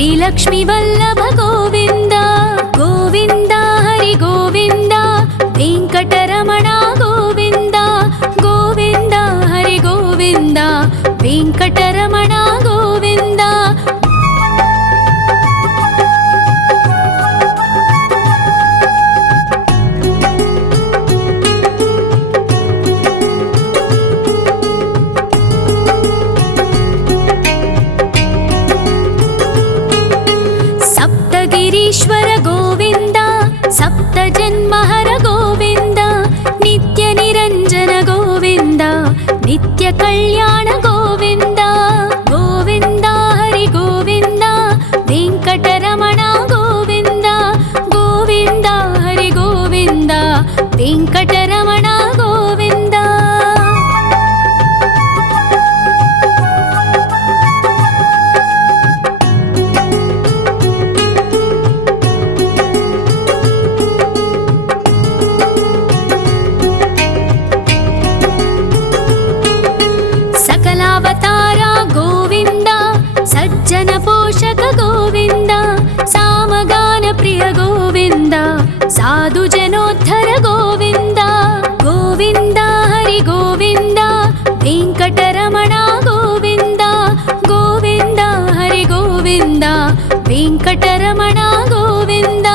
श्रीलक्ष्मी वल्लभ गोविन्द गोविन्द हरि गोविन्द वेङ्कटरमण गोविन्द गोविन्द हरि गोविन्द वेङ्कटरमण गोविन्द ईश्वर गोविन्द सप्तजन्महर गोविन्द नित्य निरञ्जन गोविन्द नित्य कल्याण गोविन्द गोविन्द हरि गोविन्द वेङ्कटरमण गोविन्द गोविन्द हरि गोविन्द वेङ्कटरमण गोविन्द सकलावतारा गोविन्द सज्जन पोषक गोविन्द सामगान प्रिय गोविन्द साधु जनोद्धर गोविन्द गोविन्द हरि गोविन्द वेङ्कटरमण गोविन्द गोविन्द हरि गोविन्द वेङ्कटरमण गोविन्द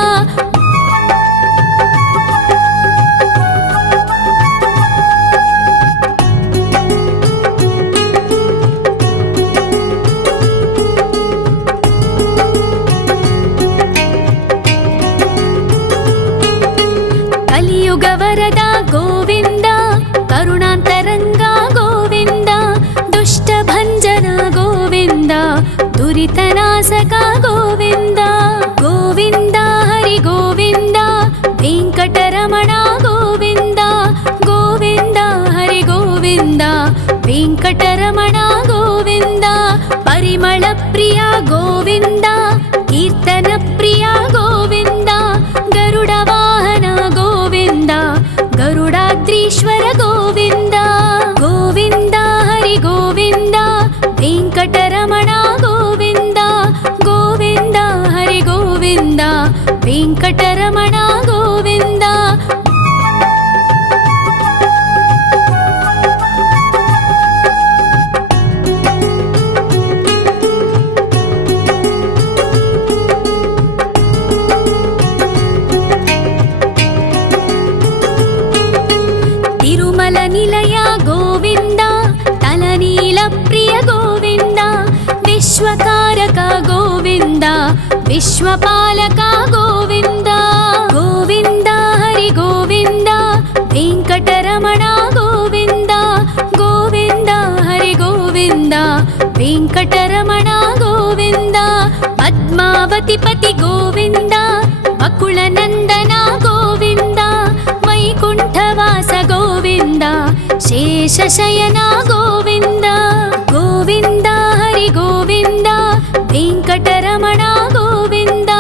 कलियुगवरद गोविन्द करुणान्तरङ्ग गोविन्द दुष्टभञ्जन गोविन्द दुरितनाशक गोविन्द गोविन्द हरि गोविन्द वेङ्कटरमण गोविन्द गोविन्द हरि गोविन्द वेङ्कटरमण गोविन्द परिमलप्रिय गोविन्द कीर्तनप्रिय गोविन्द गरुडवाहन गोविन्द गरुडाद्रीश्वर गोविन्द गोविन्द हरि गोविन्द वेङ्कटरमण गोविन्द गोविन्द हरि गोविन्द वेङ्कटरमण गोविन्द तिरुमल निलय गोविन्द तलनील प्रिय गोविन्द विश्वकारक गोविन्द विश्वपालक गोविन्द गोविन्द हरि गोविन्द वेङ्कटरमण गोविन्द गोविन्द हरि गोविन्द वेङ्कटरमण गोविन्द पद्मावतिपति गोविन्द बकुलनन्दन गोविन्द वैकुण्ठवास गोविन्द शेषशयन गोविन्द गोविन्द हरि गोविन्द वेङ्कटरमण गोविन्द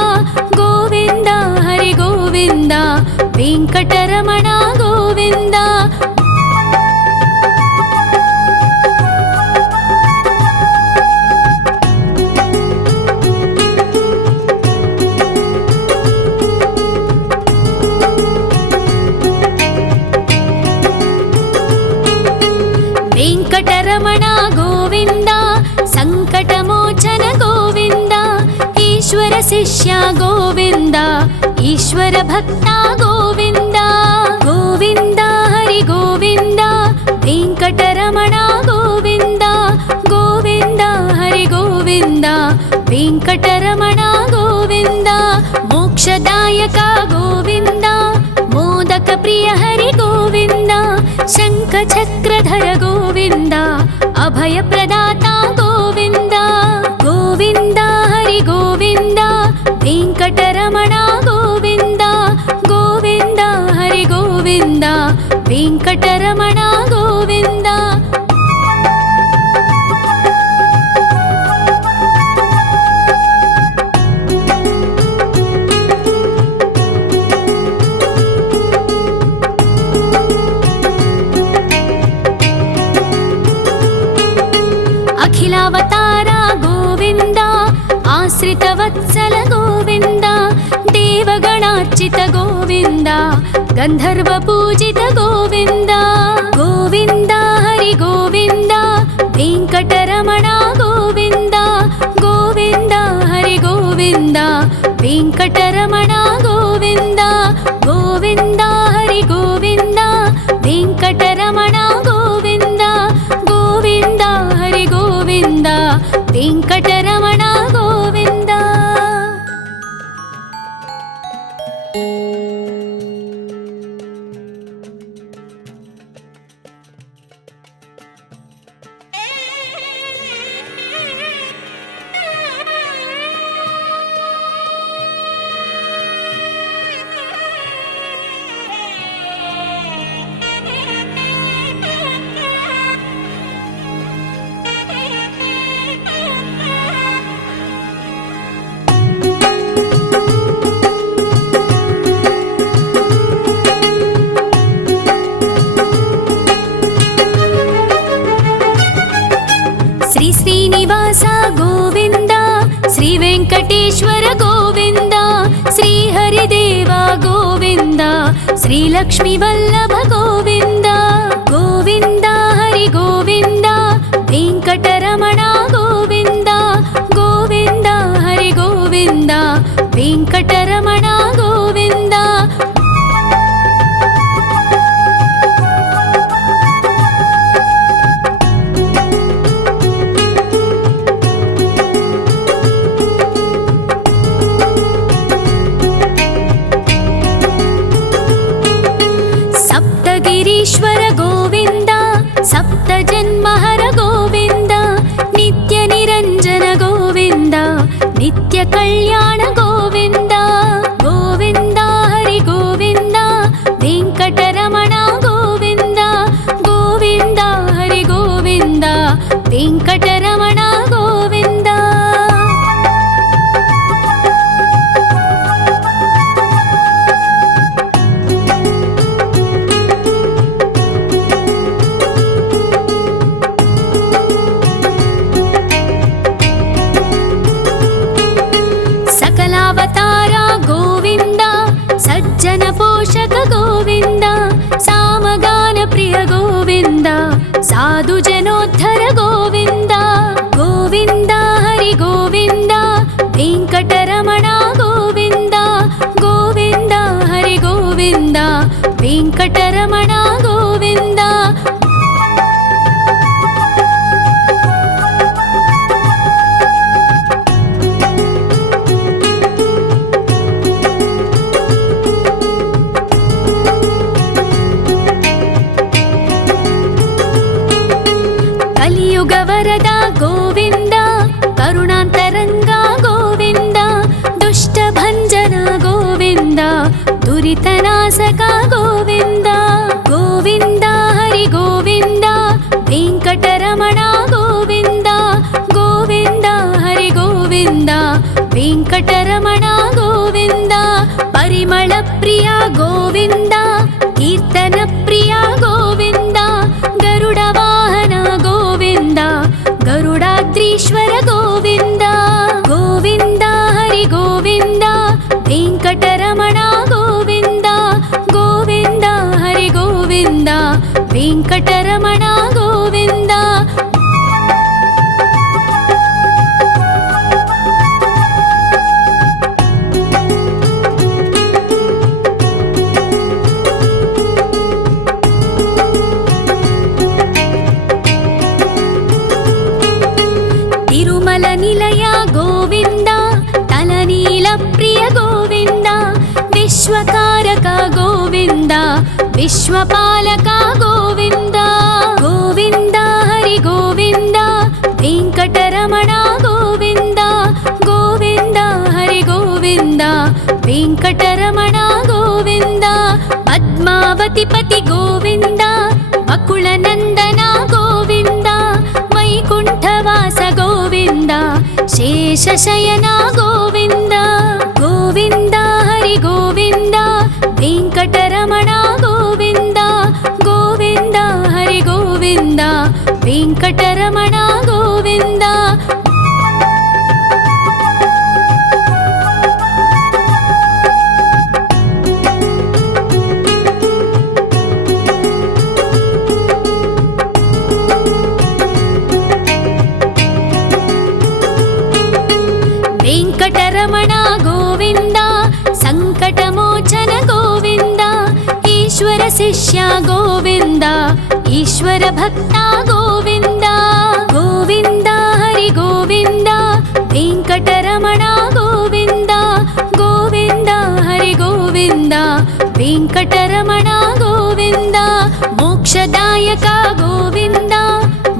गोविन्द हरि गोविन्द वेङ्कटरमण गोविन्द वेङ्कटरमण गोविन्द सङ्कटमोचन गोविन्द ईश्वर शिष्य गोविन्द ईश्वर भक्त गोविन्द गोविन्द हरि गोविन्द वेङ्कटरमण गोविन्द गोविन्द हरि गोविन्द वेङ्कटरमण गोविन्द मोक्षदायक गोविन्द मोदक प्रिय हरि गोविन्द शङ्खचक्रधर गोविन्द अभयप्रदाता गोविन्द गोविन्द हरि गोविन्द वेङ्कटरमण गोविन्द गोविन्द हरि गोविन्द वेङ्कटरमण गोविन्द वत्सल गोविन्द देवगणार्चित गोविन्द गन्धर्वपूजित गोविन्द गोविन्द हरि गोविन्द वेङ्कटरमण गोविन्द गोविन्द हरि गोविन्द वेङ्कटरमण गोविन्द गोविन्द हरि गोविन्द वेङ्कटरमण गोविन्द गोविन्द हरि गोविन्द वेङ्कटरमण गोविन्द। श्री श्रीनिवास गोविन्द श्री वेङ्कटेश्वर गोविन्द श्री हरिदेव गोविन्द श्री लक्ष्मीवल्लभ गोविन्द गोविन्द हरि गोविन्द वेङ्कटरमण गोविन्द गोविन्द हरि गोविन्द वेङ्कटरमण गोविन्द। सप्तगिरीश्वर गोविन्द सप्तजन्महर गोविन्द नित्यनिरञ्जन गोविन्द नित्यकल्याण गोविन्द गोविन्द हरि गोविन्द वेङ्कटरमण गोविन्द गोविन्द हरि गोविन्द वेङ्कटरमण गोविन्द। सकलावतार गोविन्द सज्जन पोषक गोविन्द सामगान प्रिय गोविन्द साधु जनोद्धर गोविन्द गोविन्द हरि गोविन्द वेङ्कटरमण गोविन्द गोविन्द हरि गोविन्द वेङ्कटरमण गोविन्द। कलियुगवरद गोविन्द करुणान्तरङ्ग गोविन्द दुष्टभञ्जन गोविन्द दुरितनाशक गोविन्द गोविन्द हरि गोविन्द वेङ्कटरमण गोविन्द गोविन्द हरि गोविन्द वेङ्कटरमण गोविन्द। परिमल प्रिय गोविन्द कीर्तन प्रिय गोविन्द गरुड वाहन गोविन्द गरुडाद्रीश्वर गोविन्द गोविन्द हरि गोविन्द वेङ्कटरमण गोविन्द गोविन्द हरि गोविन्द वेङ्कटरमण गोविन्द। तिरुमल निलय गोविन्द तलनील प्रिय गोविन्द विश्वकारक गोविन्द विश्वपालक गोविन्द गोविन्द हरि गोविन्द वेङ्कटरमण गोविन्द गोविन्द हरि गोविन्द वेङ्कटरमण गोविन्द। पद्मावतिपति गोविन्द बकुलनन्दन गोविन्द वैकुण्ठवास गोविन्द शेषशयन गोविन्द गोविन्द हरि गोविन्द वेङ्कटरमण गोविन्द गोविन्द हरि गोविन्द वेङ्कटरमण गोविन्द। వెంకటరమణ గోవింద సంకటమోచన గోవింద ఈశ్వర శిష్య గోవింద ఈశ్వర భక్త గోవింద గోవింద హరి గోవింద వెంకటరమణ గోవింద గోవింద హరి గోవింద వెంకటరమణ గోవింద మోక్షదాయక గోవింద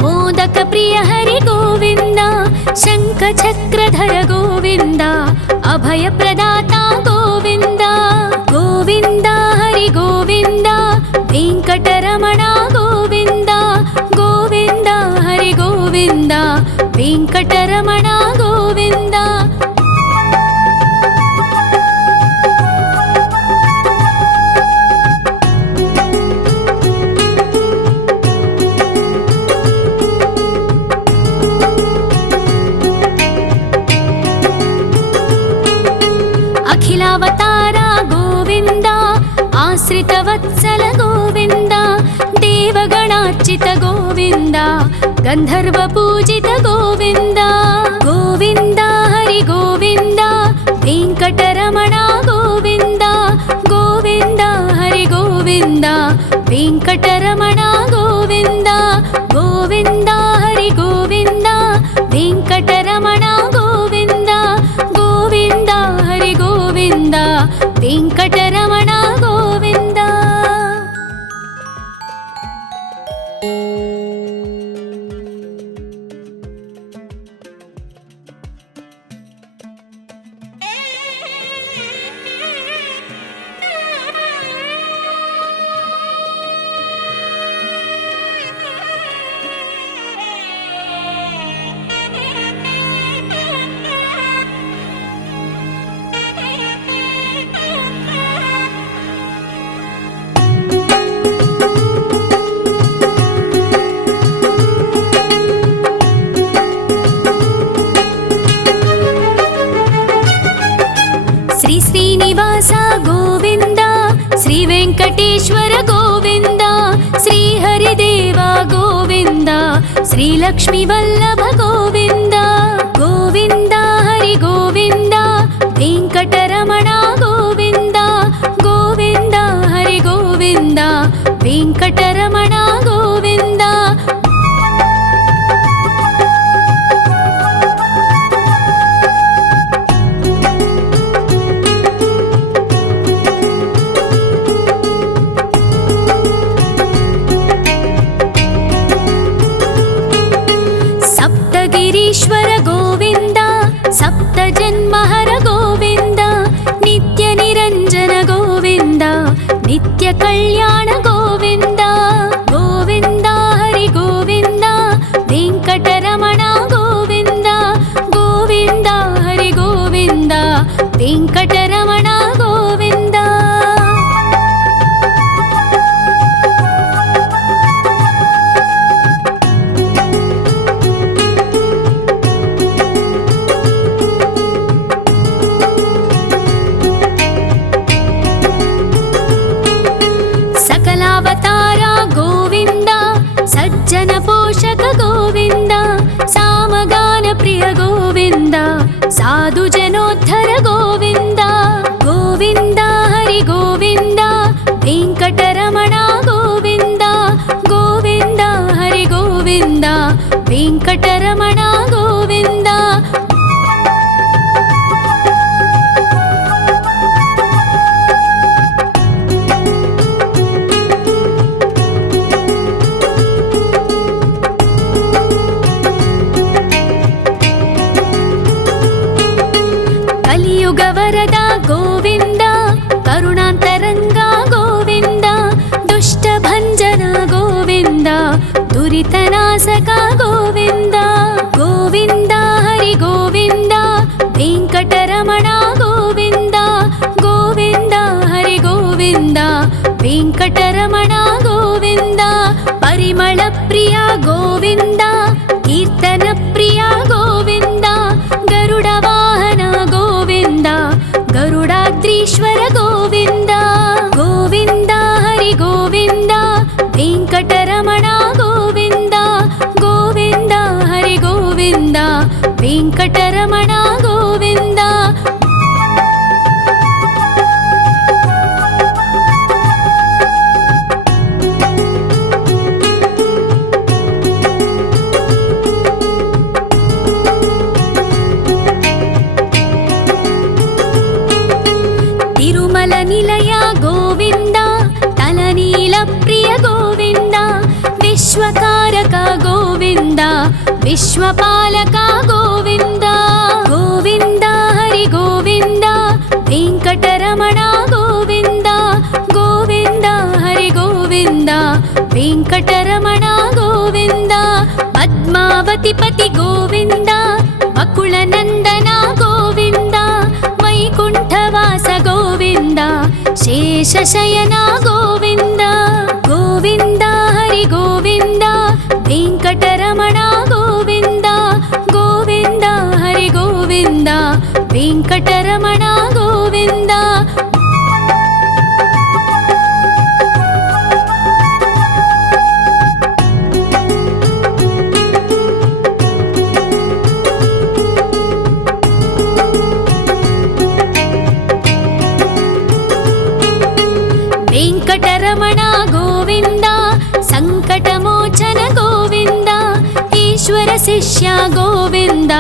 మోదక ప్రియ హరి గోవింద శంఖ చక్రధర గోవింద అభయ ప్రదాత గోవింద గోవింద హరి గోవింద వెంకటరమణ గోవింద గోవింద హరి గోవింద వెంకటరమణ గోవింద అఖిలావతార గోవింద ఆశ్రితవత్సల గోవింద దేవగణార్చిత గోవింద గంధర్వ పూజిత గోవింద గోవింద హరి గోవింద వెంకటరమణ గోవింద గోవింద హరి గోవింద వెంకటరమణ గోవింద గోవింద హరి గోవింద వెంకటరమణ గోవింద గోవింద హరి గోవింద వెంకటరమణ గోవింద శ్రీ శ్రీనివాస గోవింద శ్రీ వెంకటేశ్వర గోవింద శ్రీ హరిదేవ గోవింద శ్రీ లక్ష్మీ వల్లభ గోవింద గోవింద హరి గోవింద వెంకటరమణ గోవింద గోవింద హరి గోవింద వెంకటరమణ గోవింద సప్తగిరీశ్వర గోవింద సప్త జన్మహర గోవింద నిత్య నిరంజన గోవింద నిత్య కళ్యాణ గోవింద గోవింద హరి గోవింద వెంకటరమణ గోవింద గోవింద హరి గోవింద వెంకటరమణ గోవింద సకలావతార గోవింద సజ్జన పోషక గోవింద సామగాన ప్రియ గోవింద సాధు జనోద్ధర గోవింద గోవింద హరి గోవింద వెంకటరమణ గోవింద గోవింద హరి గోవింద వెంకటరమణ గోవింద కలియుగ వరద గోవింద కరుణాంతరంగ గోవింద దుష్ట భంజన గోవింద దురితనాశక గోవింద గోవింద హరి గోవింద వెంకటరమణ గోవింద గోవింద హరి గోవింద వెంకటరమణ గోవింద పరిమళ ప్రియ గోవింద కీర్తన ప్రియ గోవింద గరుడ వాహన గోవింద గరుడాద్రీశ్వర గోవింద గోవింద హరి గోవింద వెంకటరమణ గోవింద గోవింద హరి గోవింద వెంకటరమణ గోవింద निर्मलनिलय गोविन्द तलनीलप्रिय गोविन्द विश्वकारक गोविन्द विश्वपालक गोविन्द गोविन्द हरि गोविन्द वेङ्कटरमण गोविन्द गोविन्द हरि गोविन्द वेङ्कटरमण गोविन्द पद्मावतिपति गोविन्द अकुलनन्दन गोविन्द वैकुण्ठवास गोविन्द शेषशयन गोविन्द गोविन्द हरि गोविन्द वेङ्कटरमण गोविन्द गोविन्द हरि गोविन्द वेङ्कटरमण गोविन्द वेङ्कटरमण गोविन्द सङ्कटमोचन गोविन्द ईश्वर शिष्य गोविन्द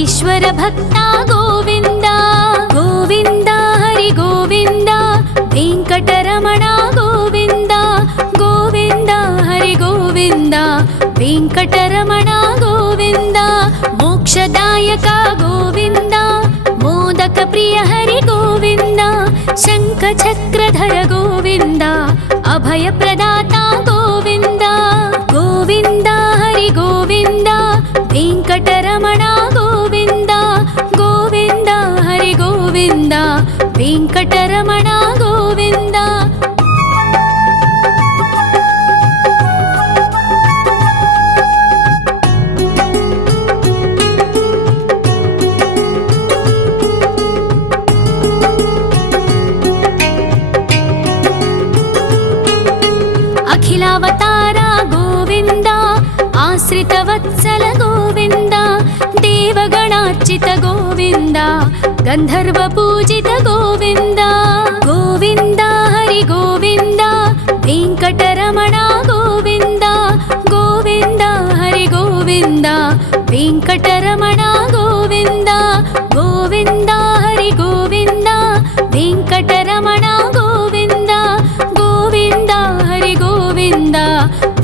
ईश्वर भक्त गोविन्द गोविन्द हरि गोविन्द वेङ्कटरमण गोविन्द गोविन्द हरि गोविन्द वेङ्कटरमण गोविन्द मोक्षदायक गोविन्द मोदक प्रिय हरि गोविन्द शङ्खचक्रधर गोविन्द अभयप्रदाता गोविन्द गोविन्द हरि गोविन्द वेङ्कटरमण गोविन्द गोविन्द हरि गोविन्द वेङ्कटरमण गोविन्द अखिलावतार गोविन्द आश्रितवत्सल गोविन्द देवगणार्चित गोविन्द गन्धर्वपूजित गोविन्द गोविन्द हरि गोविन्द वेङ्कटरमण गोविन्द गोविन्द हरि गोविन्द वेङ्कटरमण गोविन्द गोविन्द हरि गोविन्द वेङ्कटरमण गोविन्द गोविन्द हरि गोविन्द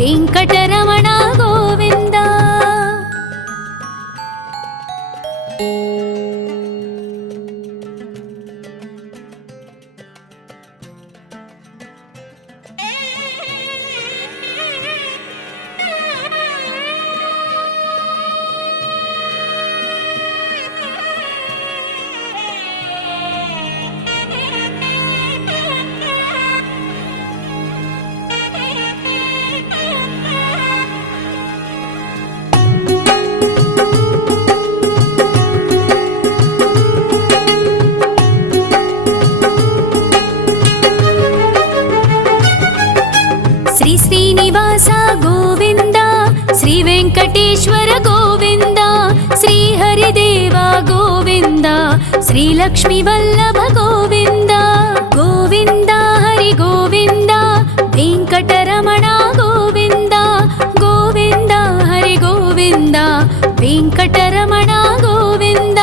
वेङ्कटरमण गोविन्द श्री श्रीनिवास गोविन्द श्री वेङ्कटेश्वर गोविन्द श्री हरिदेव गोविन्द श्री लक्ष्मीवल्लभ गोविन्द गोविन्द हरि गोविन्द वेङ्कटरमण गोविन्द गोविन्द हरि गोविन्द वेङ्कटरमण गोविन्द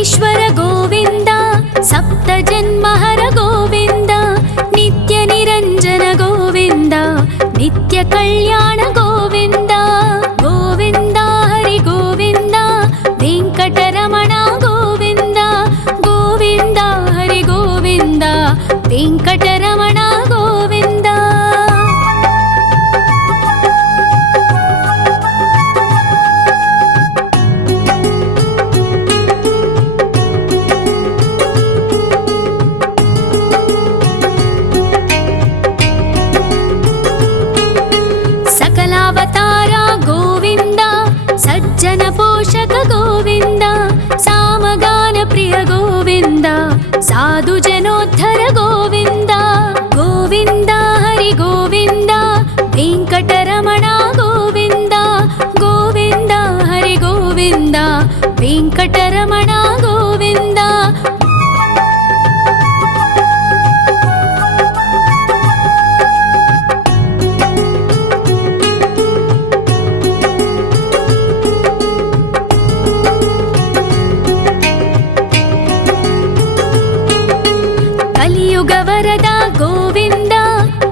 ईश्वर गोविन्द सप्तजन्महर गोविन्द नित्यनिरञ्जन गोविन्द नित्यकल्याण गोविन्द गोविन्द हरि गोविन्द वेङ्कटरमण गोविन्द गोविन्द हरि गोविन्द वेङ्कटरमण गोविन्द सकलावतार गोविन्द सज्जन पोषक गोविन्द सामगान प्रिय गोविन्द साधु जनोद्धर गोविन्द गोविन्द हरि गोविन्द वेङ्कटरमण गोविन्द गोविन्द हरि गोविन्द वेङ्कटरमण गोविन्द ವರದ ಗೋವಿಂದ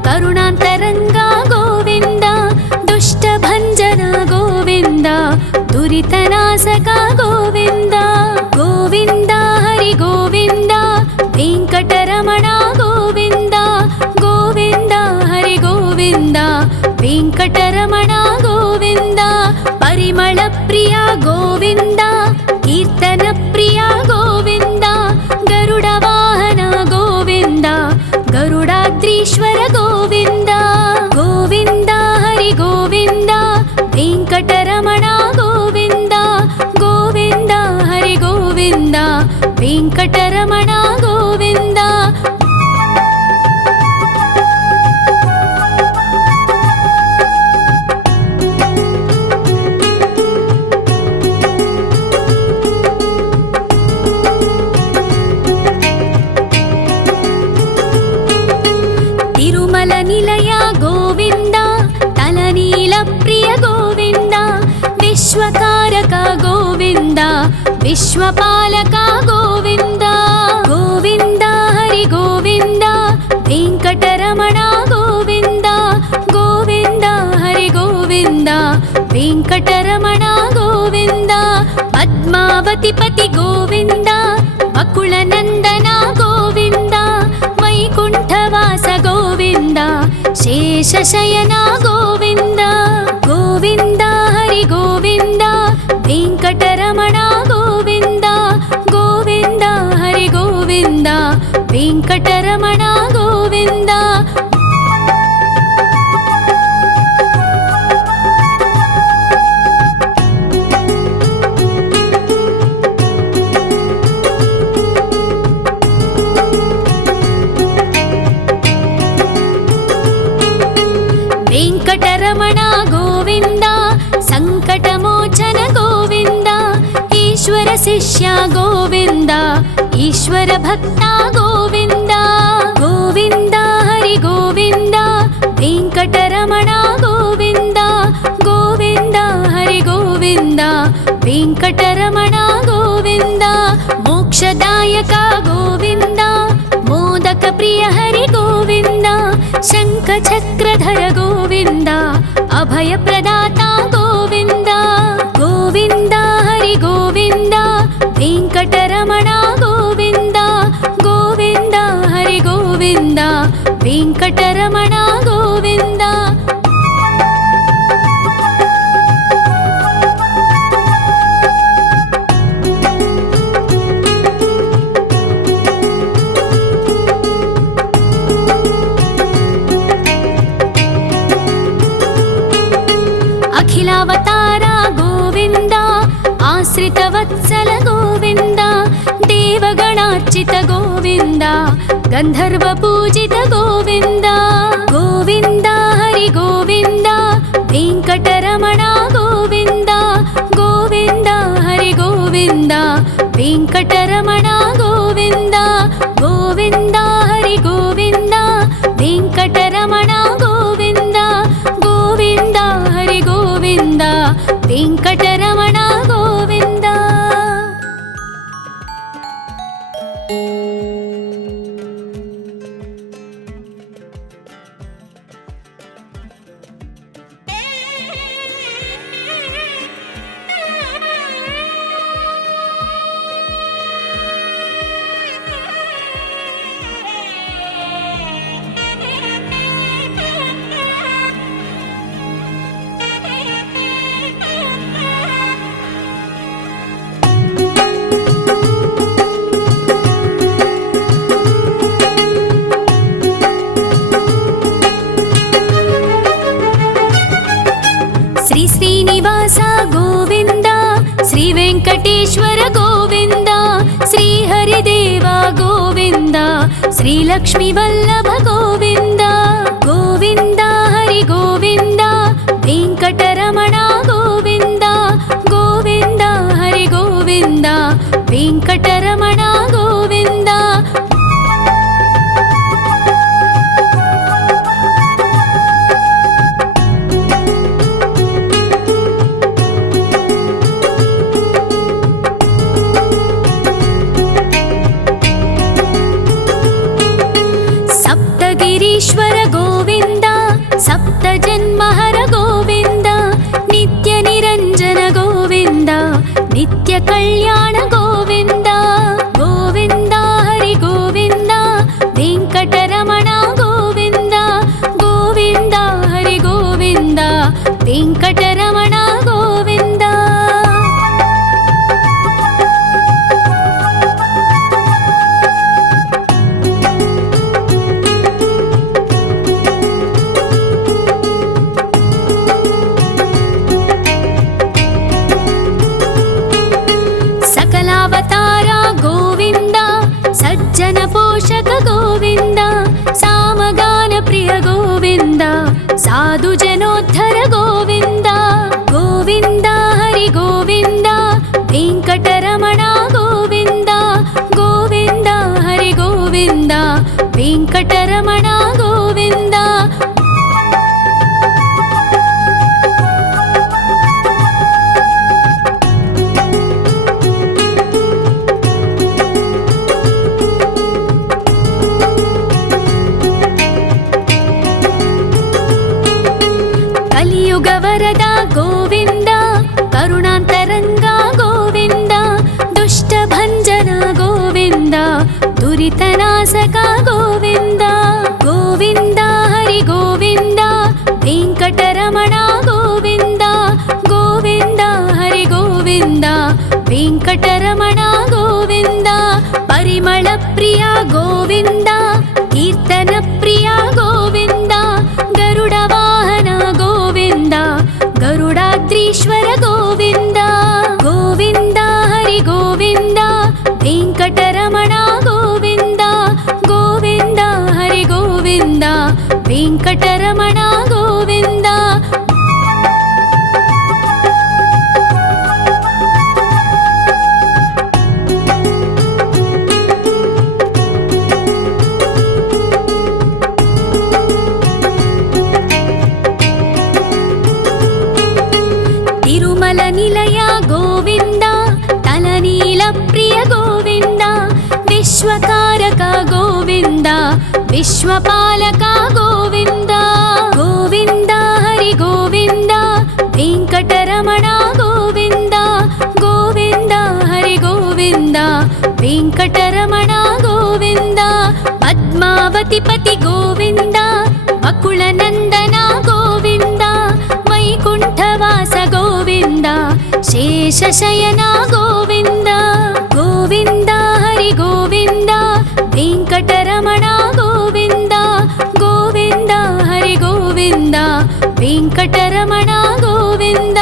ಕರುಣಾಂತರಂಗ ಗೋವಿಂದ ದುಷ್ಟಭಂಜನ ಗೋವಿಂದ ದುರಿತನಾಶಕ ಗೋವಿಂದ ಗೋವಿಂದ ಹರಿ ಗೋವಿಂದ ವೆಂಕಟರಮಣ ಗೋವಿಂದ ಗೋವಿಂದ ಹರಿ ಗೋವಿಂದ ವೆಂಕಟರಮಣ ಗೋವಿಂದ ಪರಿಮಳ ಪ್ರಿಯ ಗೋವಿಂದ ಕೀರ್ತನ ಪ್ರಿಯ ಗೋವಿಂದ ಗರುಡ ವಾಹನ ಗೋವಿಂದ ಗರುಡಾದ್ರೀಶ್ವರ ಗೋವಿಂದ ಗೋವಿಂದ ಹರಿ ಗೋವಿಂದ ವೆಂಕಟರಮಣ ಗೋವಿಂದ ಗೋವಿಂದ ಹರಿ ಗೋವಿಂದ ವೆಂಕಟರಮಣ ಗೋವಿಂದ ತಿರುಮಲ ನಿಲಯ ಗೋವಿಂದ ತಲನೀಲ ಪ್ರಿಯ ಗೋವಿಂದ ವಿಶ್ವಕಾರಕ ಗೋವಿಂದ ವಿಶ್ವಪಾಲಕ ಗೋವಿಂದ ಗೋವಿಂದ ಹರಿ ಗೋವಿಂದ ವೆಂಕಟರಮಣ ಗೋವಿಂದ ಗೋವಿಂದ ಹರಿ ಗೋವಿಂದ ವೆಂಕಟರಮಣ ಗೋವಿಂದ ಪದ್ಮಾವತಿ ಪತಿ ಗೋವಿಂದ ಬಕುಳನಂದನ ಗೋವಿಂದ ವೈಕುಂಠವಾಸ ಗೋವಿಂದ ಶೇಷಶಯನ ಗೋವಿಂದ ಗೋವಿಂದ ಹರಿ ಗೋವಿಂದ ವೆಂಕಟರಮಣ ಗೋವಿಂದ ಗೋವಿಂದ ಹರಿ ಗೋವಿಂದ ವೆಂಕಟರಮಣ ಗೋವಿಂದ ವೆಂಕಟರಮಣ ಗೋವಿಂದ ಸಂಕಟಮೋಚನ ಗೋವಿಂದ ಈಶ್ವರ ಶಿಷ್ಯ ಗೋವಿಂದ ಈಶ್ವರ ಭಕ್ತ ಗೋವಿಂದ ಗೋವಿಂದ ಹರಿ ಗೋವಿಂದ ವೆಂಕಟರಮಣ ಗೋವಿಂದ ಗೋವಿಂದ ಹರಿ ಗೋವಿಂದ ವೆಂಕಟರಮಣ ಗೋವಿಂದ ಮೋಕ್ಷದಾಯಕ ಗೋವಿಂದ ಮೋದಕ ಪ್ರಿಯ ಹರಿ ಗೋವಿಂದ ಶಂಖ ಚಕ್ರಧರ ಗೋವಿಂದ ಅಭಯ ಪ್ರದಾತ ಗೋವಿಂದ ಗೋವಿಂದ ಹರಿ ಗೋವಿಂದ ವೆಂಕಟರಮಣ ಗೋವಿಂದ ಗೋವಿಂದ ಹರಿ ಗೋವಿಂದ ವೆಂಕಟರಮಣ ಗೋವಿಂದ ಅಖಿಲಾವತಾರ ಗೋವಿಂದ ಆಶ್ರಿತ ವತ್ಸಲ ಗೋವಿಂದ ದೇವಗಣಾರ್ಚಿತ ಗೋವಿಂದ ಗಂಧರ್ವ ಪೂಜಿತ ಗೋವಿಂದ ಗೋವಿಂದ ಹರಿ ಗೋವಿಂದ ವೆಂಕಟರಮಣ ಗೋವಿಂದ ಗೋವಿಂದ ಹರಿ ಗೋವಿಂದ ವೆಂಕಟರಮಣ ಗೋವಿಂದ ಗೋವಿಂದ ಹರಿ ಗೋವಿಂದ ವೆಂಕಟರಮಣ ಗೋವಿಂದ ಗೋವಿಂದ ಹರಿ ಗೋವಿಂದ ವೆಂಕಟರಮಣ ಗೋವಿಂದ ಶ್ರೀನಿವಾಸ ಗೋವಿಂದ ಶ್ರೀ ವೆಂಕಟೇಶ್ವರ ಗೋವಿಂದ ಶ್ರೀ ಹರಿದೇವ ಗೋವಿಂದ ಶ್ರೀ ಲಕ್ಷ್ಮೀ ವಲ್ಲಭ ಗೋವಿಂದ ಗೋವಿಂದ ಹರಿ ಗೋವಿಂದ ವೆಂಕಟರಮಣ ಗೋವಿಂದ ಗೋವಿಂದ ಹರಿ ಗೋವಿಂದ ವೆಂಕಟರಮಣ ಗೋವಿಂದ कल्याण गोविन्द गोविन्द हरि गोविन्द वेङ्कटरमण गोविन्द गोविन्द हरि गोविन्द वेङ्कटरमण गोविन्द। सकलावतार गोविन्द सज्जन पोषक गोविन्द सामगान प्रिय गोविन्द साधु जनोद्धर गोविन्द गोविन्द हरि गोविन्द वेङ्कटरमण गोविन्द गोविन्द हरि गोविन्द वेङ्कटरमण गोविन्द। कलियुग वरद गोविन्द करुणान्तरङ्ग गोविन्द दुष्टभञ्जन गोविन्द दुरितनाशक गोविन्द गोविन्द हरि गोविन्द वेङ्कटरमण गोविन्द गोविन्द हरि गोविन्द वेङ्कटरमण गोविन्द। परिमल प्रिय गोविन्द कीर्तन प्रिय गोविन्द गरुड वाहन गोविन्द गरुडाद्रीश्वर गोविन्द गोविन्द हरि गोविन्द वेङ्कटरमण गोविन्द गोविन्द हरि गोविन्द वेङ्कटरमण गोविन्द। तिरुमल निलय गोविन्द तलनील प्रिय गोविन्द विश्वकारक गोविन्द विश्वपालक गोविन्द गोविन्द हरि गोविन्द वेङ्कटरमण गोविन्द गोविन्द हरि गोविन्द वेङ्कटरमण गोविन्द। पद्मावति पति गोविन्द बकुलनन्दन गोविन्द वैकुण्ठवास गोविन्द शेषशयन गोविन्द गोविन्द हरि गोविन्द वेङ्कटरमण गोविन्द गोविन्द हरि गोविन्द वेङ्कटरमण गोविन्द।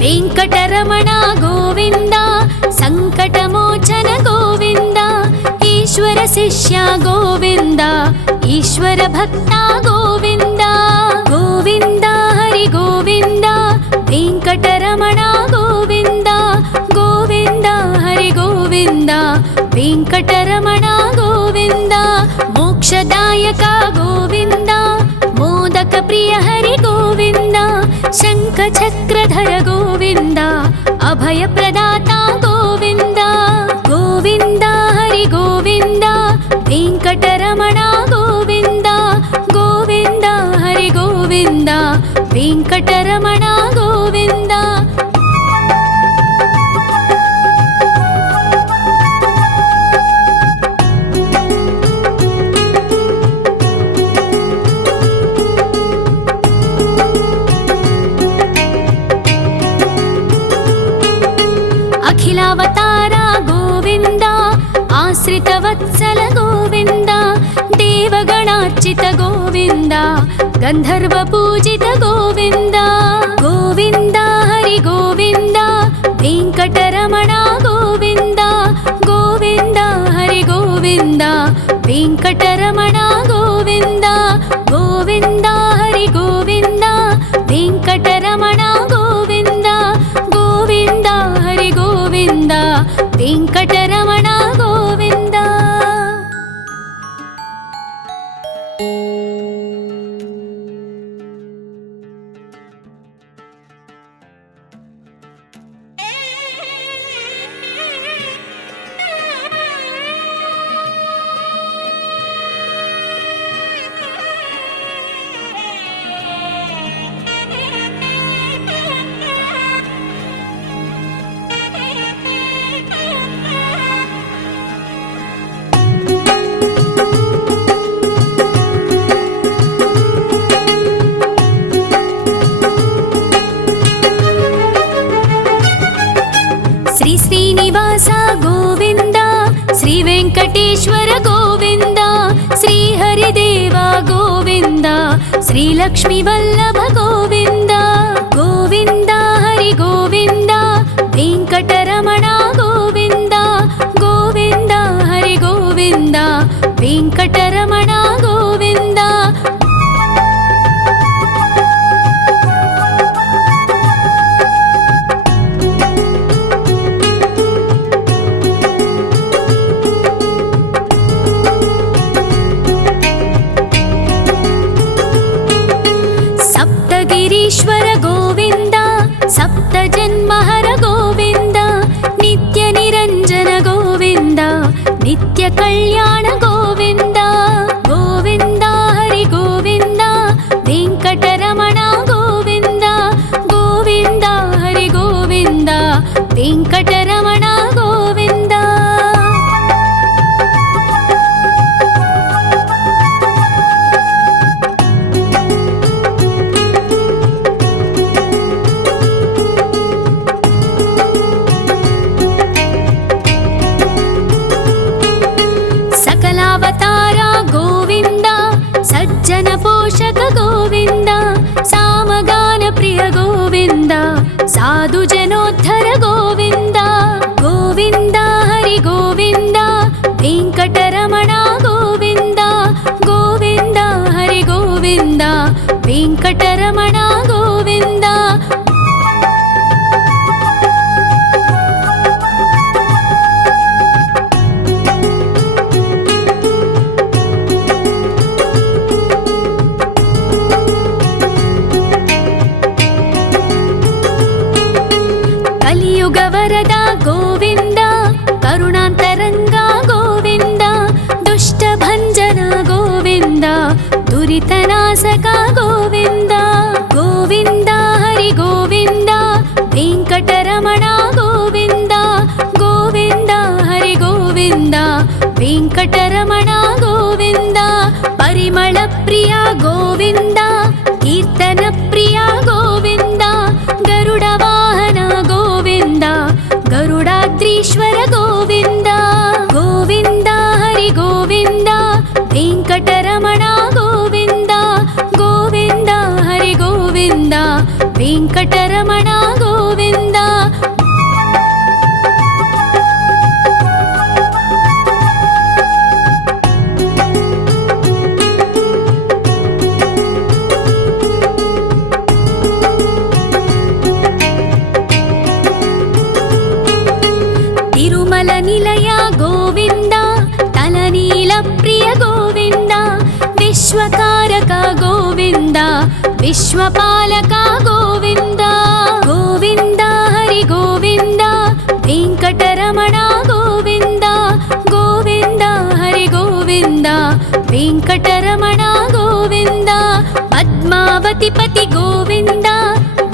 वेङ्कटरमण गोविन्द सङ्कटमोचन गोविन्द ईश्वर शिष्य गोविन्द ईश्वर भक्त गोविन्द गोविन्द हरि गोविन्द वेङ्कटरमण गोविन्द गोविन्द हरि गोविन्द वेङ्कटरमण गोविन्द। मोक्षदायक गोविन्द मोदक प्रिय हरि गोविन्द शङ्खचक्रधर गोविन्द अभयप्रदाता गोविन्द गोविन्द हरि गोविन्द वेङ्कटरमण गोविन्द गोविन्द हरि गोविन्द वेङ्कटरमण गोविन्द। अखिलावतार गोविन्द आश्रितवत्सल गोविन्द देवगणार्चित गोविन्द गन्धर्वपूजित गोविन्द गोविन्द हरि गोविन्द वेङ्कटरमण गोविन्द गोविन्द हरि गोविन्द वेङ्कटरमण गोविन्द गोविन्द हरि गोविन्द वेङ्कटरमण गोविन्द गोविन्द हरि गोविन्द वेङ्कटरमण गोविन्द। శ్రీనివాస గోవింద శ్రీ వెంకటేశ్వర గోవింద శ్రీహరిదేవ గోవింద శ్రీలక్ష్మీ వల్లభ గోవింద గోవింద హరి గోవింద వెంకటరమణ గోవింద గోవింద హరి గోవింద వెంకటరమణ గోవింద సప్తగిరీశ్వర గోవింద సప్త జన్మహర గోవింద నిత్య నిరంజన గోవింద నిత్య కళ్యాణ గోవింద గోవింద హరి గోవింద వెంకటరమణ గోవింద గోవింద హరి గోవింద వెంకటరమణ గోవింద సకలావతార గోవింద సజ్జన పోషక గోవింద సామగాన ప్రియ గోవింద సాధు జనోద్ధర గోవింద గోవింద హరి గోవింద వెంకటరమణ గోవింద గోవింద హరి గోవింద వెంకటరమణ గోవింద కలియుగ వరద గోవింద కరుణాంతరంగ గోవింద దుష్ట భంజన గోవింద దురితనాశక గోవింద గోవింద హరి గోవింద వెంకటరమణ గోవింద గోవింద హరి గోవింద వెంకటరమణ గోవింద పరిమళ ప్రియ గోవింద కీర్తన ప్రియ గోవింద గరుడ వాహన గోవింద గరుడాద్రీశ్వర గోవింద గోవింద హరి గోవింద వెంకటరమణ గోవింద గోవింద హరి గోవింద వెంకటరమణ గోవింద తిరుమల నిలయ గోవింద తలనీల ప్రియ గోవింద విశ్వకారక గోవింద విశ్వపాలక గోవింద గోవింద హరి గోవింద వెంకటరమణ గోవింద గోవింద హరి గోవింద వెంకటరమణ గోవింద పద్మావతి పతి గోవింద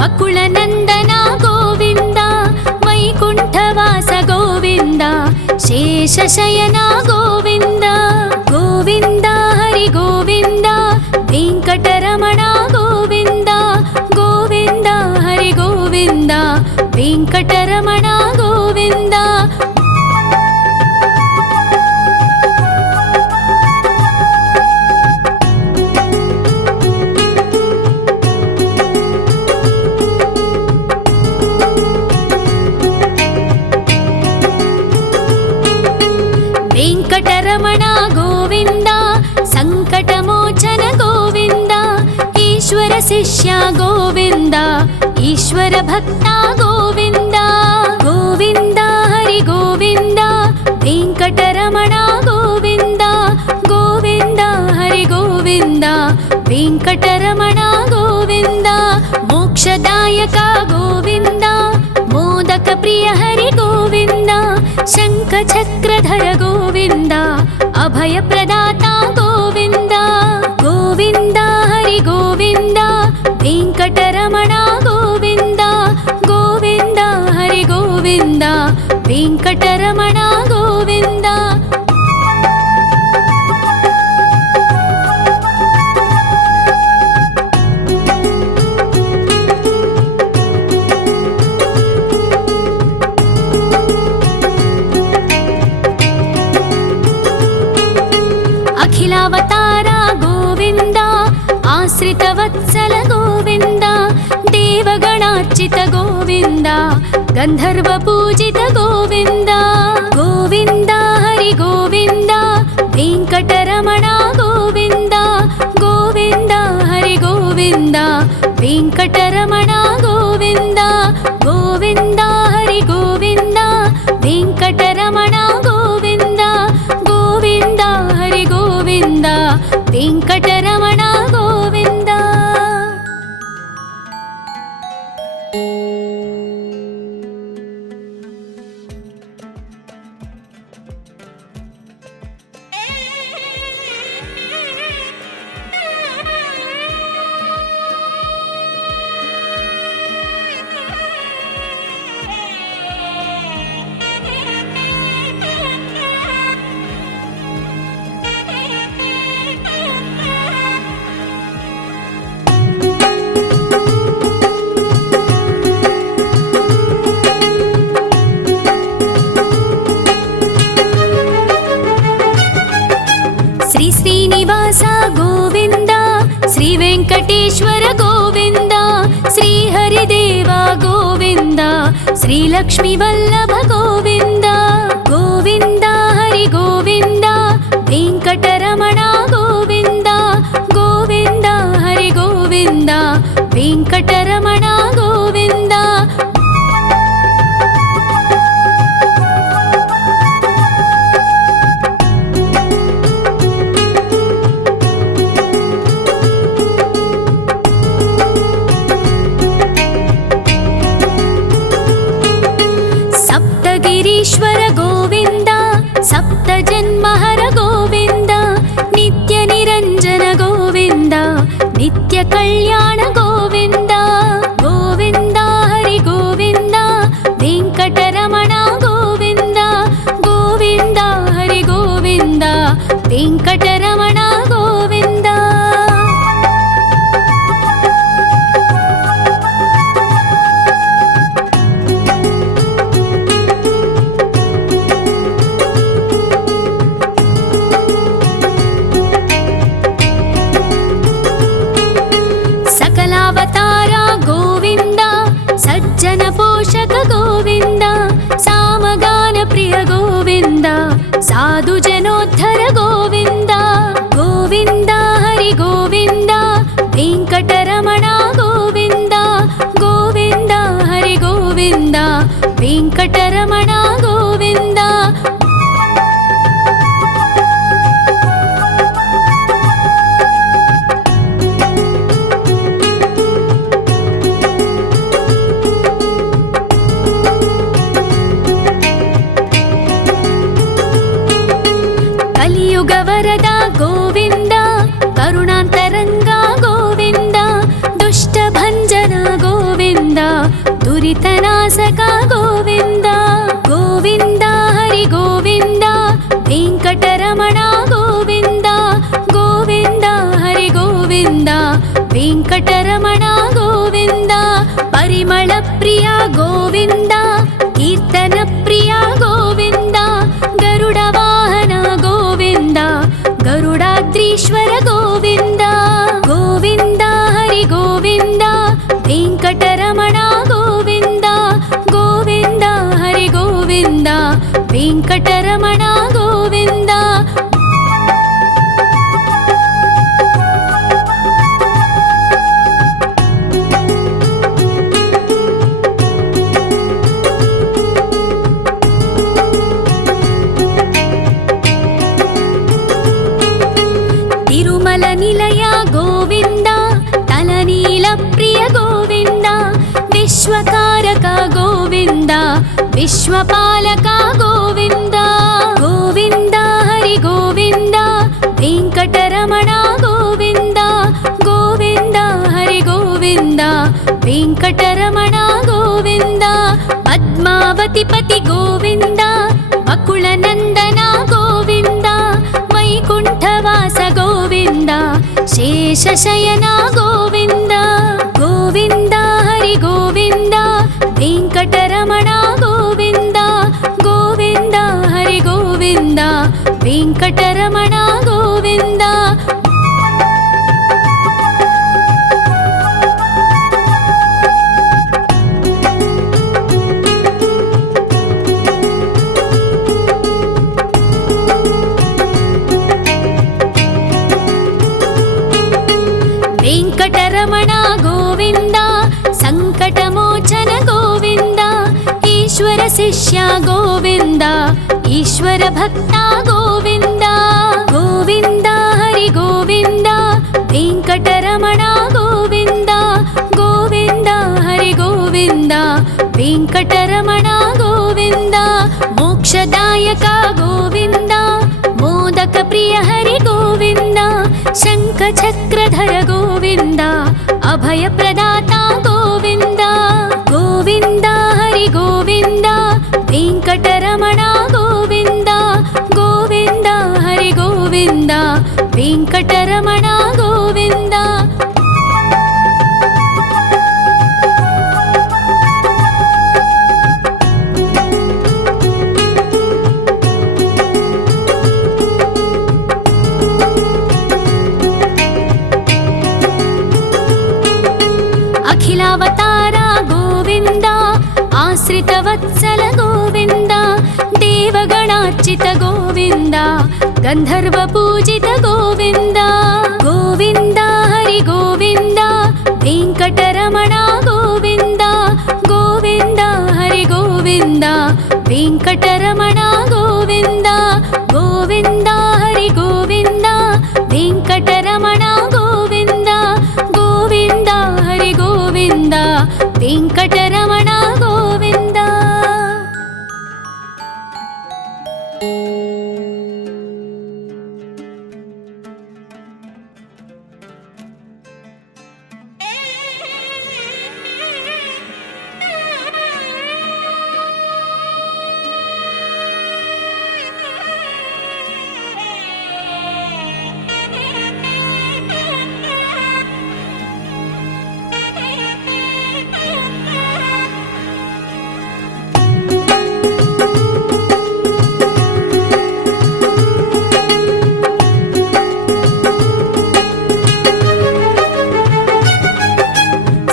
వకుళ నందన గోవింద వైకుంఠవాస గోవింద శేషశయన గోవింద గోవింద హరి గోవింద వెంకటరమణ గోవింద గోవింద హరి గోవింద వెంకటరమణ గోవింద వెంకటరమణ గోవింద సంకటమోచన గోవింద ఈశ్వర శిష్య గోవింద ఈశ్వర భక్త గోవింద గోవింద హరి గోవింద వెంకటరమణ గోవింద గోవింద హరి గోవింద వెంకటరమణ గోవింద మోక్షదాయక గోవింద మోదక ప్రియ హరి గోవింద శంఖ చక్రధర గోవింద అభయ ప్రదాత గోవింద గోవింద హరి గోవింద వెంకటరమణ గోవింద గోవింద హరి గోవింద వెంకటరమణ గోవింద अखिलावतार गोविन्द आश्रितवत्सल गोविन्द देवगणार्चित गोविन्द गन्धर्वपूजित गोविन्द गोविन्द हरि गोविन्द वेङ्कटरमण गोविन्द गोविन्द हरि गोविन्द वेङ्कटरमण गोविन्द गोविन्द हरि गोविन्द वेङ्कटरमण गोविन्द गोविन्द हरि गोविन्द वेङ्कटरमण गोविन्द। श्री श्रीनिवास गोविन्द श्री वेङ्कटेश्वर गोविन्द श्री हरिदेव गोविन्द श्री लक्ष्मीवल्लभ गोविन्द गोविन्द हरि गोविन्द वेङ्कटरमण गोविन्द गोविन्द हरि गोविन्द वेङ्कटरमण गोविन्द। सप्तगिरीश्वर गोविन्द सप्तजन्महर गोविन्द नित्यनिरञ्जन गोविन्द नित्यकल्याण गोविन्द गोविन्द हरि गोविन्द वेङ्कटरमण गोविन्द गोविन्द हरि गोविन्द वेङ्कटरमण गोविन्द। सकलावतार गोविन्द सज्जन पोषक गोविन्द सामगान प्रिय गोविन्द साधु जनोद्धर गोविन्द गोविन्द हरि गोविन्द वेङ्कटरमण गोविन्द गोविन्द हरि गोविन्द वेङ्कटरमण गोविन्द। कलियुगवरद गोविन्द करुणान्तरङ्ग गोविन्द दुष्टभञ्जन गोविन्द दुरितनाशक गोविन्द गोविन्द हरि गोविन्द वेङ्कटरमण गोविन्द गोविन्द हरि गोविन्द वेङ्कटरमण गोविन्द। परिमलप्रिय गोविन्द कीर्तनप्रिय गोविन्द गरुडवाहन गोविन्द गरुडाद्रीश्वर गोविन्द गोविन्द हरि गोविन्द वेङ्कटरमण गोविन्द गोविन्द हरि गोविन्द वेङ्कटरमण गोविन्द। तिरुमल निलय गोविन्द तलनील प्रिय गोविन्द विश्वकारक गोविन्द विश्वपालक गोविन्द गोविन्द हरि गोविन्द वेङ्कटरमण गोविन्द गोविन्द हरि गोविन्द वेङ्कटरमण गोविन्द। पद्मावतिपति गोविन्द बकुलनन्दन गोविन्द वैकुण्ठवास गोविन्द शेषशयन गोविन्द गोविन्द हरि गोविन्द वेङ्कटरमण गोविन्द गोविन्द हरि गोविन्द वेङ्कटरमण गोविन्द। ಗೋವಿಂದ. ವೆಂಕಟರಮಣ ಗೋವಿಂದ, ಸಂಕಟಮೋಚನ ಗೋವಿಂದ, ಈಶ್ವರ ಶಿಷ್ಯ ಗೋವಿಂದ, ಈಶ್ವರ ಭಕ್ತ ಗೋವಿಂದ. ಗೋವಿಂದ ಹರಿ ಗೋವಿಂದ, ವೆಂಕಟರಮಣ ಗೋವಿಂದ, ಗೋವಿಂದ ಹರಿ ಗೋವಿಂದ, ವೆಂಕಟರಮಣ ಗೋವಿಂದ. ಮೋಕ್ಷದಾಯಕ ಗೋವಿಂದ, ಮೋದಕ ಪ್ರಿಯ ಹರಿ ಗೋವಿಂದ, ಶಂಖ ಚಕ್ರಧರ ಗೋವಿಂದ, ಅಭಯ ಪ್ರದಾತ ಗೋವಿಂದ. ಗೋವಿಂದ ಹರಿ ಗೋವಿಂದ, ವೆಂಕಟರಮಣ ಗೋವಿಂದ, ಗೋವಿಂದ ಹರಿ ಗೋವಿಂದ, ವೆಂಕಟರಮಣ ಗೋವಿಂದ. ಅಖಿಲಾವತಾರ ಗೋವಿಂದ, ಆಶ್ರಿತ ವತ್ಸಲ ಗೋವಿಂದ, ದೇವಗಣಾರ್ಚಿತ ಗೋವಿಂದ, ಗಂಧರ್ವ ಪೂಜಿತ ಗೋವಿಂದ. ಗೋವಿಂದ ಹರಿ ಗೋವಿಂದ, ವೆಂಕಟರಮಣ ಗೋವಿಂದ, ಗೋವಿಂದ ಹರಿ ಗೋವಿಂದ, ವೆಂಕಟರಮಣ ಗೋವಿಂದ. ಗೋವಿಂದ ಹರಿ ಗೋವಿಂದ, ವೆಂಕಟರಮಣ ಗೋವಿಂದ, ಗೋವಿಂದ ಹರಿ ಗೋವಿಂದ, ವೆಂಕಟರಮಣ ಗೋವಿಂದ.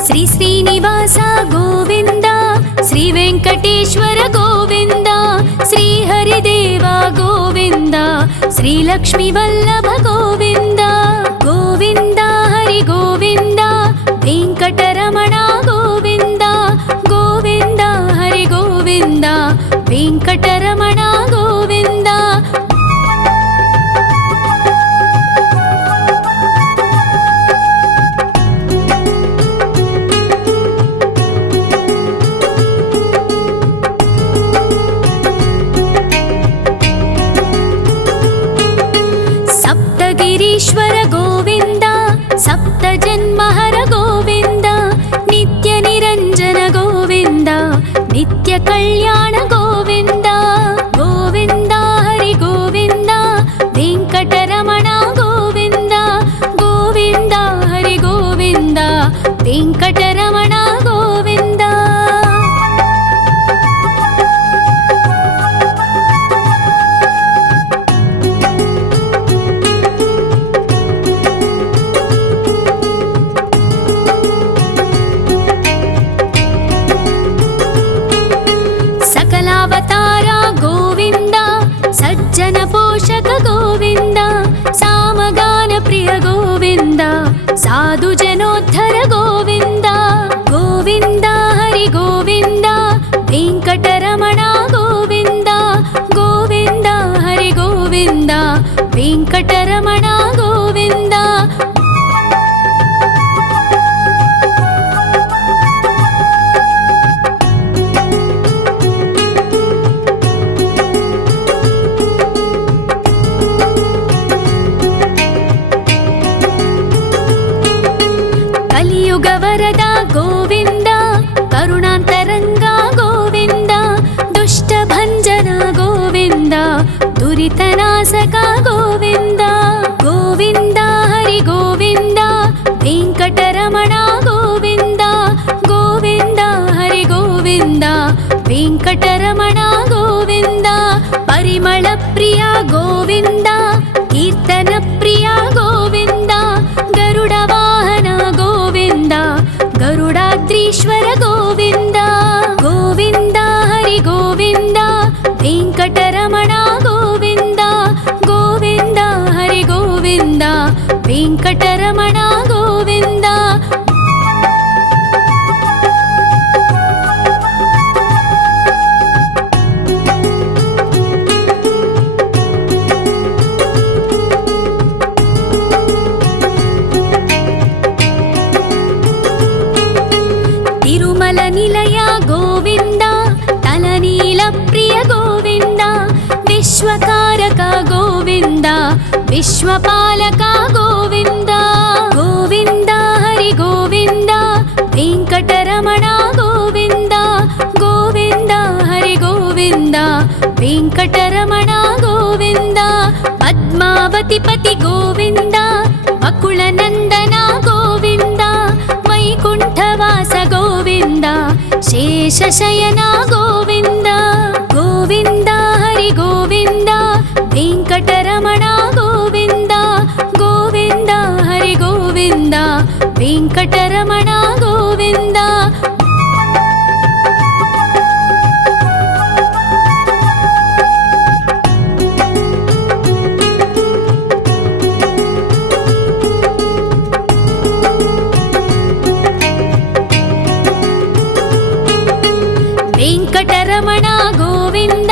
ಶ್ರೀ ಶ್ರೀನಿವಾಸ ಗೋವಿಂದ, ಶ್ರೀ ವೆಂಕಟೇಶ್ವರ ಗೋವಿಂದ, ಶ್ರೀ ಹರಿದೇವ ಗೋವಿಂದ, ಶ್ರೀ ಲಕ್ಷ್ಮೀ ವಲ್ಲಭ ಗೋವಿಂದ. ಗೋವಿಂದ ಹರಿ ಗೋವಿಂದ, ವೆಂಕಟರಮಣ ಗೋವಿಂದ, ಗೋವಿಂದ ಹರಿ ಗೋವಿಂದ, ವೆಂಕಟರಮಣ ಗೋವಿಂದ. ಸಪ್ತಗಿರೀಶ್ವರ ಗೋವಿಂದ, ಸಪ್ತ ಜನ್ಮಹರ ಗೋವಿಂದ, ನಿತ್ಯ ನಿರಂಜನ ಗೋವಿಂದ, ನಿತ್ಯ ಕಲ್ಯಾಣ ಗೋವಿಂದ. ಗೋವಿಂದ ಹರಿ ಗೋವಿಂದ, ವೆಂಕಟರಮಣ ಗೋವಿಂದ, ಗೋವಿಂದ ಹರಿ ಗೋವಿಂದ, ವೆಂಕಟರಮಣ ಗೋವಿಂದ. ಸಕಲಾವತಾರ ಗೋವಿಂದ, ಸಜ್ಜನ ಪೋಷಕ ಗೋವಿಂದ, ಸಾಮಗಾನ ಪ್ರಿಯ ಗೋವಿಂದ, ಸಾಧು ಜನೋದ್ಧರ ಗೋವಿಂದ. ಗೋವಿಂದ ಹರಿ ಗೋವಿಂದ, ವೆಂಕಟರಮಣ ಗೋವಿಂದ, ಗೋವಿಂದ ಹರಿ ಗೋವಿಂದ, ವೆಂಕಟರಮಣ ಗೋವಿಂದ. ಕಲಿಯುಗ ವರದ ಗೋವಿಂದ, ಕರುಣಾಂತರಂಗ ಗೋವಿಂದ, ದುಷ್ಟ ಭಂಜನ ಗೋವಿಂದ, ದುರಿತನಾಶಕ ಗೋವಿಂದ. ಗೋವಿಂದ ಹರಿ ಗೋವಿಂದ, ವೆಂಕಟರಮಣ ಗೋವಿಂದ, ಗೋವಿಂದ ಹರಿ ಗೋವಿಂದ, ವೆಂಕಟರಮಣ ಗೋವಿಂದ. ಪರಿಮಳ ಪ್ರಿಯ ಗೋವಿಂದ, ಕೀರ್ತನ ಪ್ರಿಯ प्रिय गोविन्द विश्वकारक गोविन्द विश्वपालक गोविन्द गोविन्द हरि गोविन्द वेङ्कटरमण गोविन्द गोविन्द हरि गोविन्द वेङ्कटरमण गोविन्द पद्मावतिपति गोविन्द अकुलनन्दन गोविन्द वैकुण्ठवास गोविन्द शेषशयन गोविन्द गोविन्द हरि गोविन्द वेङ्कटरमण गोविन्द गोविन्द हरि गोविन्द वेङ्कटरमण गोविन्द वेङ्कटरमण गोविन्द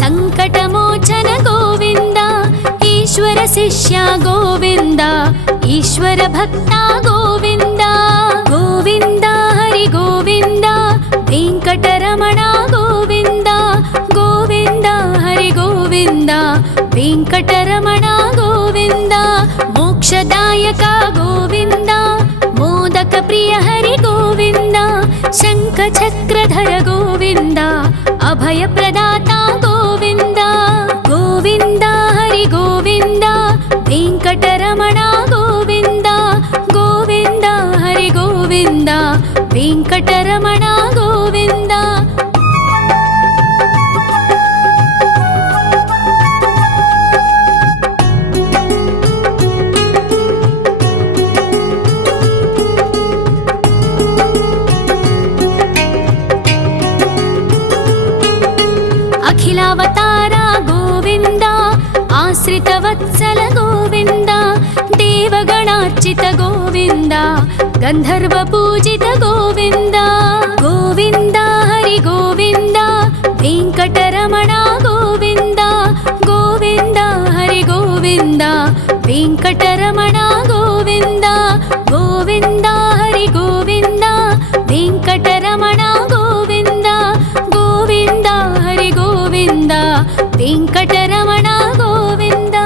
सङ्कटमोचन गोविन्द ईश्वर शिष्य गोविन्द ईश्वर भक्ता गोविन्द गोविन्द हरि गोविन्द वेङ्कटरमण गोविन्द गोविन्द हरि गोविन्द वेङ्कटरमण गोविन्द मोक्षदायक गोविन्द मोदक प्रिय हरि गोविन्द शङ्खचक्रधर गोविन्द अभयप्रदाता गोविन्द गोविन्द हरि गोविन्द वेङ्कटरमण गोविन्द गोविन्द हरि गोविन्द वेङ्कटरमण गोविन्द अखिलावतार गोविन्द आश्रितवत्सल गोविन्द देवगणार्चित गोविन्द गन्धर्वपूजित गोविन्द गोविन्द हरि गोविन्द वेङ्कटरमण गोविन्द गोविन्द हरि गोविन्द वेङ्कटरमण गोविन्द गोविन्द हरि गोविन्द वेङ्कटरमण गोविन्द गोविन्द हरि गोविन्द वेङ्कटरमण गोविन्द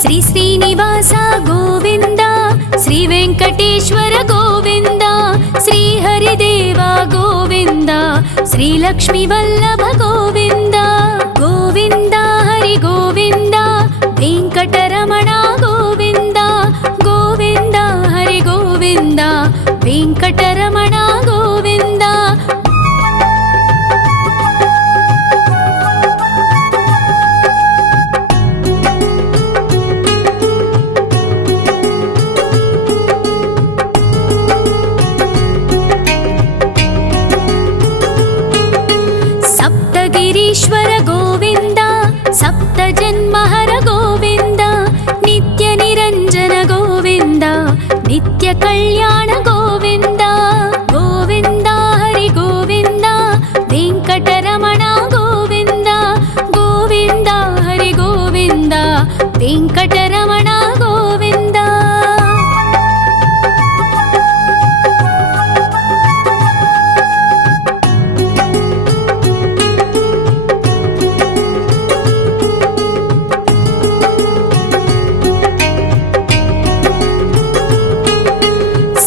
श्री श्रीनिवास गोविन्द श्री वेङ्कटेश्वर गोविन्द श्री हरिदेव गोविन्द श्री लक्ष्मीवल्लभ गोविन्द गोविन्द हरि गोविन्द वेङ्कटरमण गोविन्द गोविन्द हरि गोविन्द वेङ्कटरमण गोविन्द ईश्वर गोविन्द सप्तजन्महर गोविन्द नित्यनिरञ्जन गोविन्द नित्यकल्याण गोविन्द गोविन्द हरि गोविन्द वेङ्कटरमण गोविन्द गोविन्द हरि गोविन्द वेङ्कटरमण गोविन्द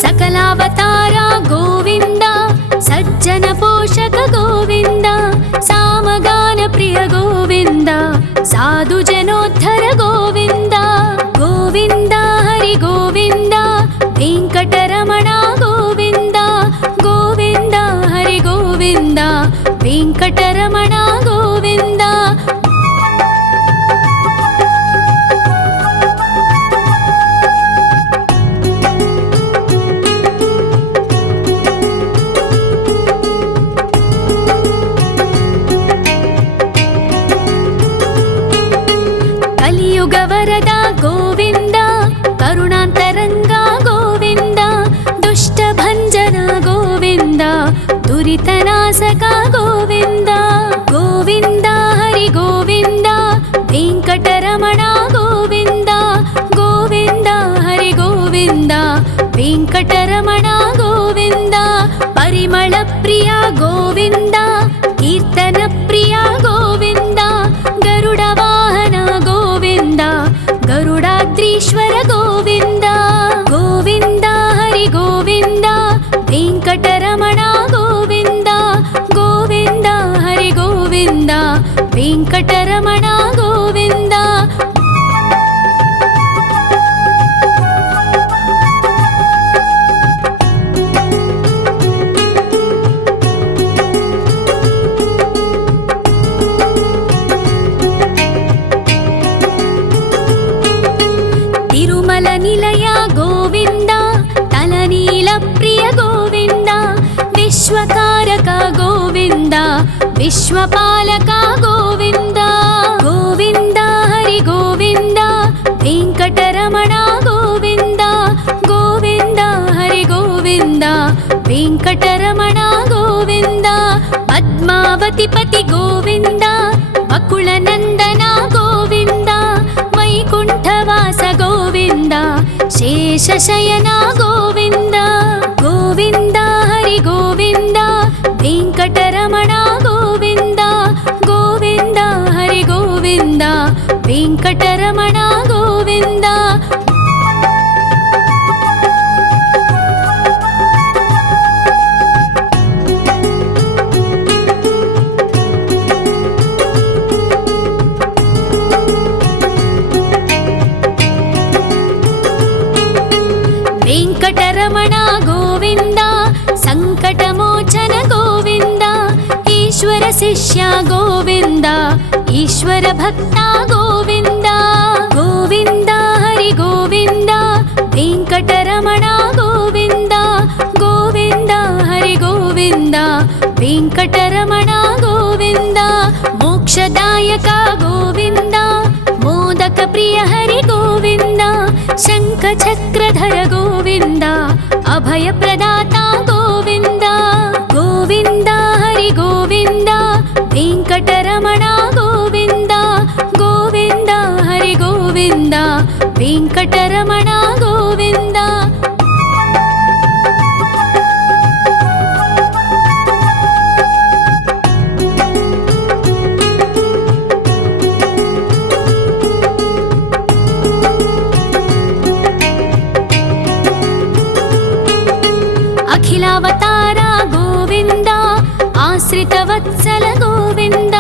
सकलावतार गोविन्द सज्जन पोषक गोविन्द सामगान प्रिय गोविन्द साधु जनोद्धर गोविन्द కలియుగ వరద గోవింద కరుణాంతరంగ గోవింద దుష్ట భంజన గోవింద దురితనాశక గోవింద గోవింద హరి గోవింద వెంకటరమణ గోవింద గోవింద హరి గోవింద వెంకటరమణ గోవింద పరిమళ ప్రియ గోవింద కీర్తన ప్రియ గోవింద గరుడ వాహన గోవింద గరుడాద్రీశ్వర గోవింద గోవింద హరి గోవింద వెంకటరమణ గోవింద గోవింద హరి గోవింద వెంకటరమణ గోవింద తిరుమల నిలయ గోవింద తలనీల ప్రియ గోవింద విశ్వకారక గోవింద విశ్వపాలక గోవింద గోవింద హరి గోవింద వెంకటరమణ గోవింద గోవింద హరి గోవింద వెంకటరమణ గోవింద పద్మావతి పతి గోవింద బకుళ నందన గోవింద వైకుంఠవాస గోవింద శేషశయన గోవింద గోవింద హరి గోవింద వెంకటరమణ గోవింద గోవింద హరి గోవింద వెంకటరమణ గోవింద వెంకటరమణ గోవింద సంకటమోచన గోవింద ఈశ్వర శిష్య గోవింద ఈశ్వర భక్త గోవింద గోవింద హరి గోవింద వెంకటరమణ గోవింద గోవింద హరి గోవింద వెంకటరమణ గోవింద మోక్షదాయక గోవింద మోదక ప్రియ హరి గోవింద శంఖ చక్రధర గోవింద అభయ ప్రదాత గోవింద గోవింద హరి గోవింద వెంకటరమణ గోవింద గోవింద హరి గోవింద వెంకటరమణ గోవింద అఖిలావతార గోవింద ఆశ్రిత వత్సల గోవింద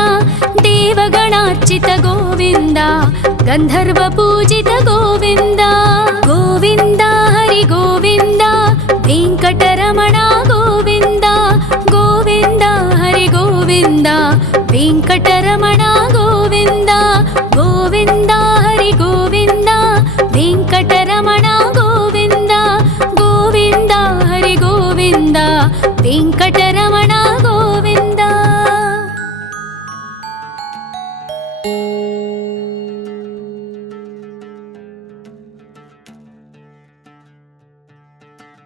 దేవగణార్చిత గోవింద గంధర్వ పూజిత గోవింద గోవింద హరి గోవింద వెంకటరమణ గోవింద గోవింద హరి గోవింద వెంకటరమణ గోవింద గోవింద